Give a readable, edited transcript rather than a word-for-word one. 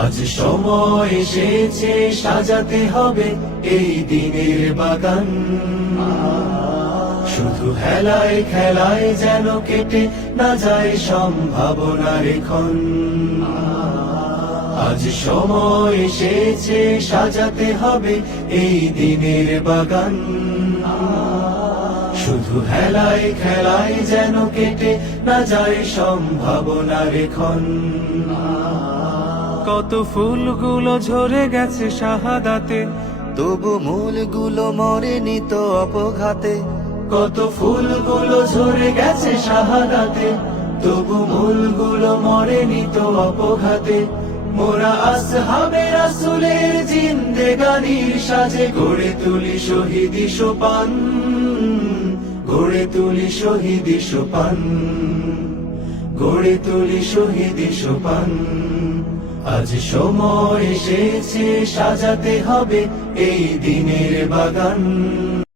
আজ সময় এসেছে সাজাতে হবে এই দিনের বাগান, শুধু হেলায় খেলায় যেন কেটে না যায় সম্ভাবনার ক্ষণ। আজ সময় এসেছে সাজাতে হবে এই দিনের বাগান, শুধু হেলায় খেলায় যেন কেটে না যায় সম্ভাবনার ক্ষণ। কত ফুলগুলো ঝরে গেছে শাহাদাতে, তবু মূলগুলো মরেনি তো অপঘাতে। কত ফুলগুলো ঝরে গেছে শাহাদাতে, তবু মূলগুলো মরেনি তো অপঘাতে। মোরা আসহাবে রাসূলের জিন্দেগানির সাজে গড়ে তুলি শহীদি সোপান, গড়ে তুলি শহীদি সোপান, গড়ে তুলি শহীদি সোপান। আজ সময় এসেছে সাজাতে হবে এই দিনের বাগান।